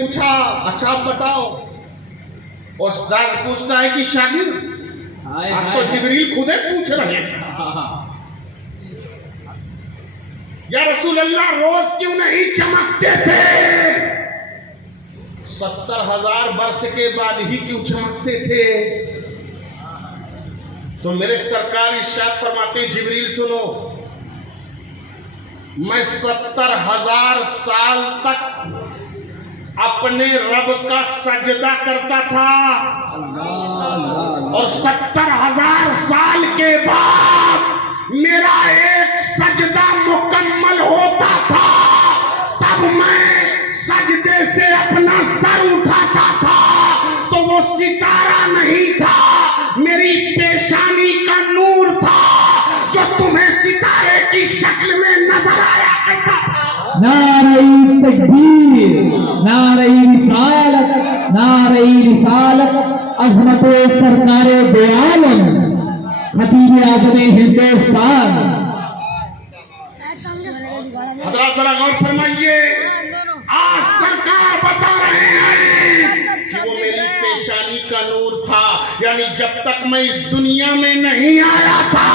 पूछा, अच्छा आप बताओ। उस्ताद पूछता है कि शागिर्द, आप तो जिब्रील खुद पूछ रहे हैं, या रसूल अल्लाह रोज क्यों नहीं चमकते थे? 70,000 वर्ष के बाद ही क्यों चमकते थे? तो मेरे सरकार इरशाद फरमाते, जिब्रील सुनो, मैं 70,000 साल तक अपने रब का सजदा करता था, और 70,000 साल के बाद मेरा एक सजदा मुकम्मल होता था, तब मैं सजदे से अपना सर उठाता था तो वो सितारा नहीं था, मेरी पेशानी का नूर था जो तुम्हें सितारे की शक्ल में नजर आया करता था। नारे तकबीर, नारे रिसालत, नारे रिसालत, अज़मते सरकारे दो आलम, खतीब आज़म हिंदुस्तान। हज़रात जरा गौर फरमाइए, आज सरकार बता रहे हैं कि वो मेरी पेशानी का नूर था, यानी जब तक मैं इस दुनिया में नहीं आया था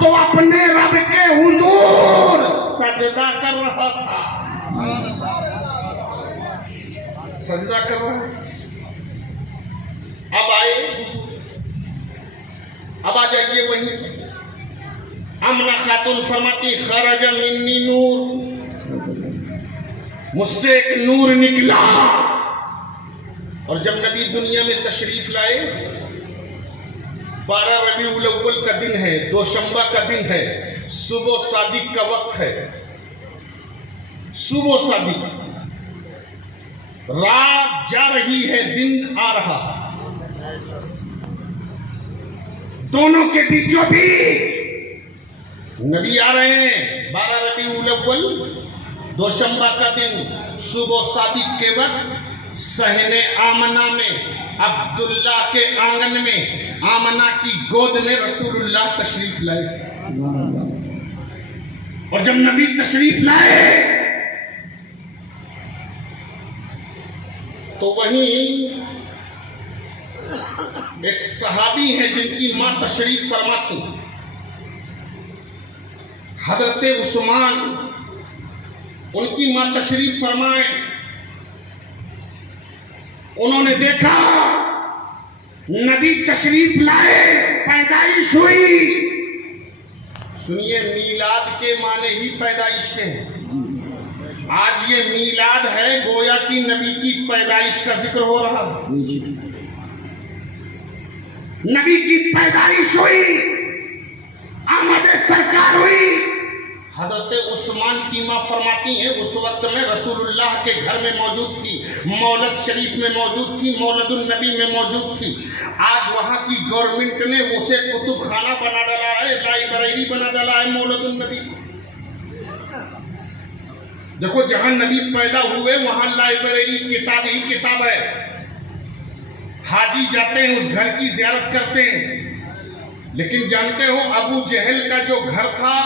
तो अपने रब के हुजूर सजदा कर रहा था, सजदा कर रहा है। अब आ जाइए वही अमना खातून फरमाती, खरज मिन्नी नूर, मुझसे एक नूर निकला। और जब नबी दुनिया में तशरीफ लाए, 12 रबीउल अव्वल का दिन है, दोशंबा का दिन है, सुबह सादिक का वक्त है, सुबह सादिक, रात जा रही है, दिन आ रहा, दोनों के बीचों बीच नबी आ रहे हैं। 12 रबीउल अव्वल दोशंबा का दिन, सुबह सादिक के वक्त, सहने आमना में, अब्दुल्ला के आंगन में, आमना की गोद में रसूलुल्लाह तशरीफ लाए। और जब नबी तशरीफ लाए तो वहीं एक सहाबी है जिनकी मां तशरीफ फरमाती, हजरत उस्मान, उनकी मां तशरीफ फरमाए। उन्होंने देखा नबी तशरीफ लाए, पैदाइश हुई। सुनिए, मीलाद के माने ही पैदाइश है। आज ये मीलाद है, गोया की नबी की पैदाइश का जिक्र हो रहा है। नबी की पैदाइश हुई, आमद सरकार हुई। हजरत उस्मान की मां फरमाती हैं, उस वक्त में रसूलुल्लाह के घर में मौजूद थी, मौलद शरीफ में मौजूद थी, मौलदुन नबी में मौजूद थी। आज वहां की गवर्नमेंट ने उसे कुतुब खाना बना डाला है, लाइब्रेरी बना डाला है मौलदुन नबी। देखो, जहां नबी पैदा हुए वहां लाइब्रेरी, किताब ही किताब है। हाजी जाते हैं, उस घर की ज़ियारत करते हैं। लेकिन जानते हो, अबू जहल का जो घर था,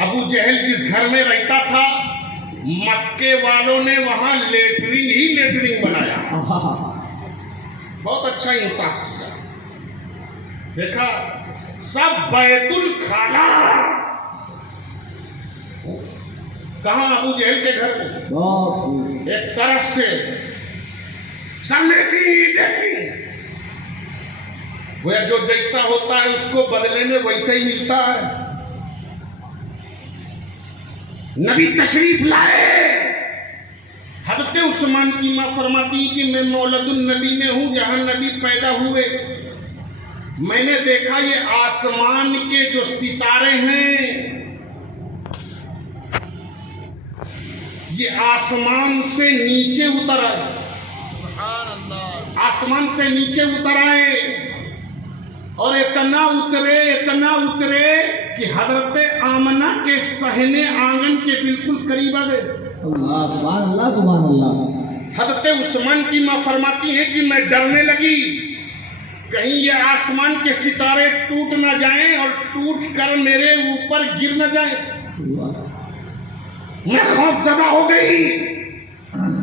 अबू जहल जिस घर में रहता था, मक्के वालों ने वहां लेटरिन ही लेटरिन बनाया। बहुत अच्छा इंसाफ किया। देखा, सब बैतुल खाला। कहां? अबू जहल के घर में। एक तरफ से सब लेटरिन, वह जो जैसा होता है उसको बदले में वैसे ही मिलता है। नबी तशरीफ लाए, हज़रत उस्मान की मां फरमाती कि मैं मौलदुन नबी में हूं, जहां नबी पैदा हुए। मैंने देखा ये आसमान के जो सितारे हैं, ये आसमान से नीचे उतर आए, आसमान से नीचे उतर आए, और इतना उतरे कि हजरत आमना के सहने आंगन के बिल्कुल करीब आ गए। हजरत उस्मान की मां फरमाती है कि मैं डरने लगी, कहीं ये आसमान के सितारे टूट न जाएं और टूट कर मेरे ऊपर गिर न जाएं। मैं खौफजदा हो गई।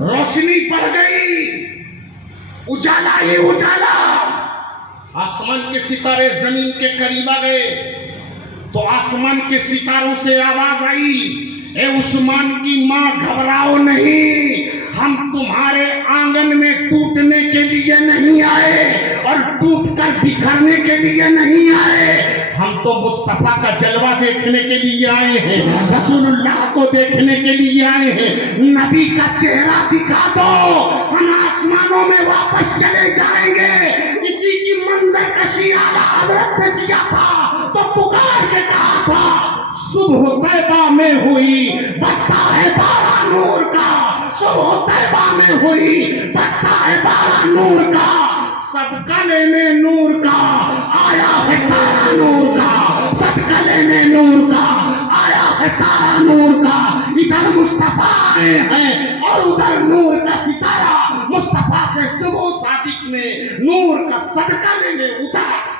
रोशनी पड़ गई, उजाला ही उजाला। आसमान के सितारे जमीन के करीब आ गए तो आसमान के सितारों से आवाज आई, ए उस्मान की मां घबराओ नहीं, हम तुम्हारे आंगन में टूटने के लिए नहीं आए और टूटकर बिखरने के लिए नहीं आए, हम तो मुस्तफा का जलवा देखने के लिए आए हैं, रसूलुल्लाह को देखने के लिए आए हैं। नबी का चेहरा दिखा दो, हम आसमानों में वापस चले जाएंगे। इसी की मंजर कशी आला हजरत ने किया था तो पुकार के कहा था, सुबह तैबा में हुई बरता है बारा नूर का, सुबह तैबा में हुई बरता है बारा नूर का, सदका लेने नूर का आया है तारा नूर का, सदका लेने नूर का आया है तारा नूर का। इधर मुस्तफा आए हैं और उधर नूर का सितारा मुस्तफा से सुबह सादिक ने नूर का सदका लेने उतारा।